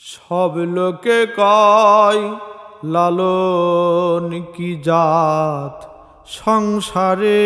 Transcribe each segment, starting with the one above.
সব লোকে কয় লালন কি জাত সংসারে,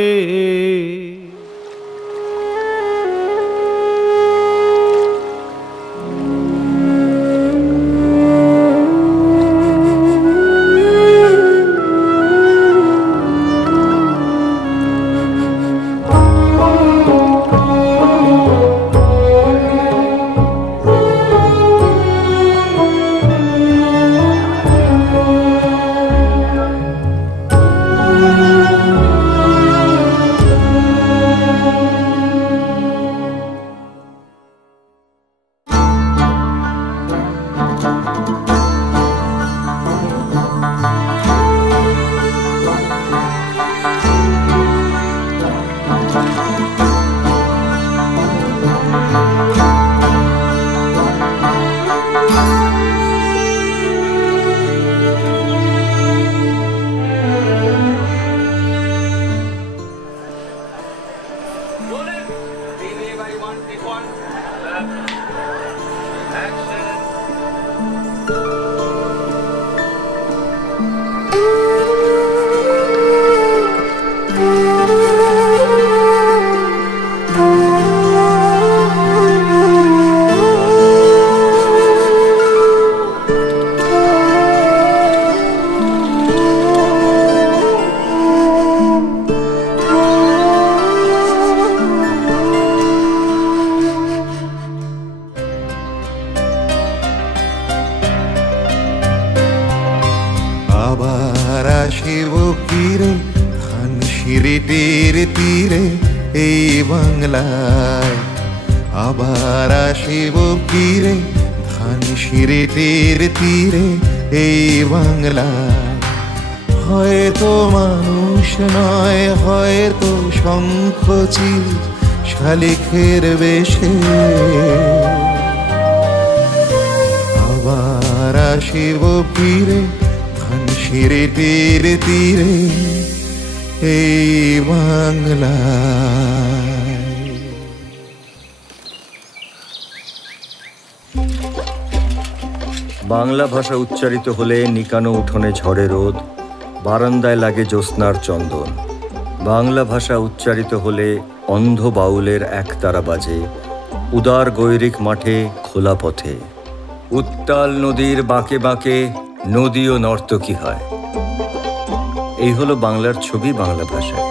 আবার আসিব ফিরে ধানসিঁড়িটির তীরে এই বাংলায়, আবার আসিব ফিরে ধানসিঁড়িটির তীরে এই বাংলায়। হয়তো মানুষ নয়, হয়তো শঙ্খচিল শালিখের বেশে, আবার আসিব ফিরে ধানসিঁড়িটির তীরে এই বাংলায়। বাংলা ভাষা উচ্চারিত হলে নিকানো উঠোনে ঝড়ে রোদ, বারান্দায় লাগে জ্যোৎস্নার চন্দন। বাংলা ভাষা উচ্চারিত হলে অন্ধ বাউলের একতারা বাজে, উদার গৈরিক মাঠে খোলা পথে। উত্তাল নদীর বাঁকে বাঁকে নদীও নর্তকী হয়। এই হলো বাংলার ছবি বাংলা ভাষায়।